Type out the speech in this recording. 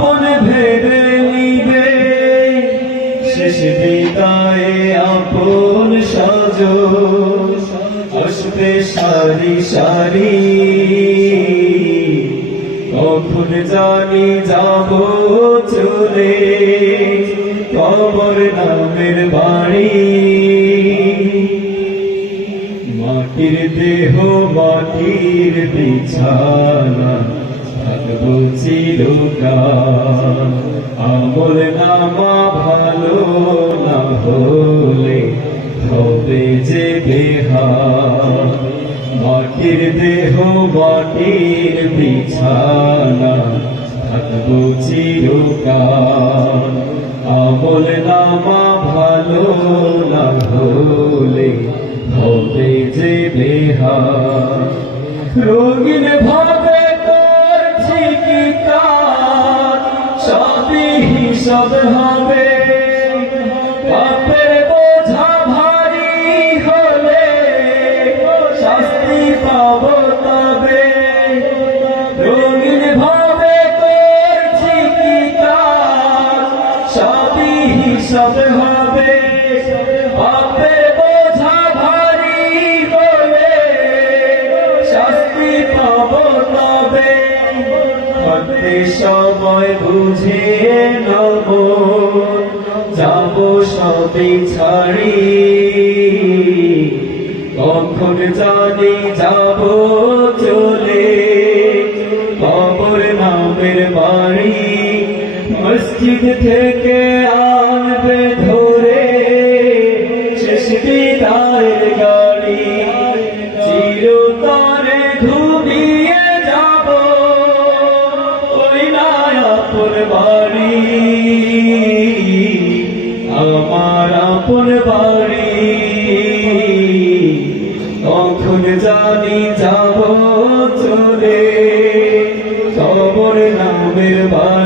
আপন ভেবে নিবে শেষ বিদায়ে আপন স্বজন আসবে সারি সারি কখন জানি যাব চলে কবর নামের বাড়ি মাটির দেহ মাটির বিছানা থাকবো চিরকাল আমল নামা ভালো না হলে হবে যে বেহাল মাটির দেহ মাটির বিছানা থাকবো চিরকাল আমল নামা ভালো না হলে হবে যে বেহাল রঙিন ভাবে করছি কি কাজ সবই হিসাব হবে পাপের বোঝা ভারী হলে শাস্তি পাব তবে রঙিন ভাবে করছি কি কাজ সবই হিসাব হবে পাপের বোঝা ভারী হলে শাস্তি পাব তবে হতে সময় বুঝে নব যাব সবই ছাড়ি কখন জানি যাব চলে কবর নামের বাড়ি মসজিদ থেকে আনবে ধরে শেষ বিদায়ের গাড়ি চিরতরে ঘুমিয়ে যাব ওই আপন বাড়ি আমার আপন বাড়ি কখন জানি যাব চলে কবর নামের বাড়ি।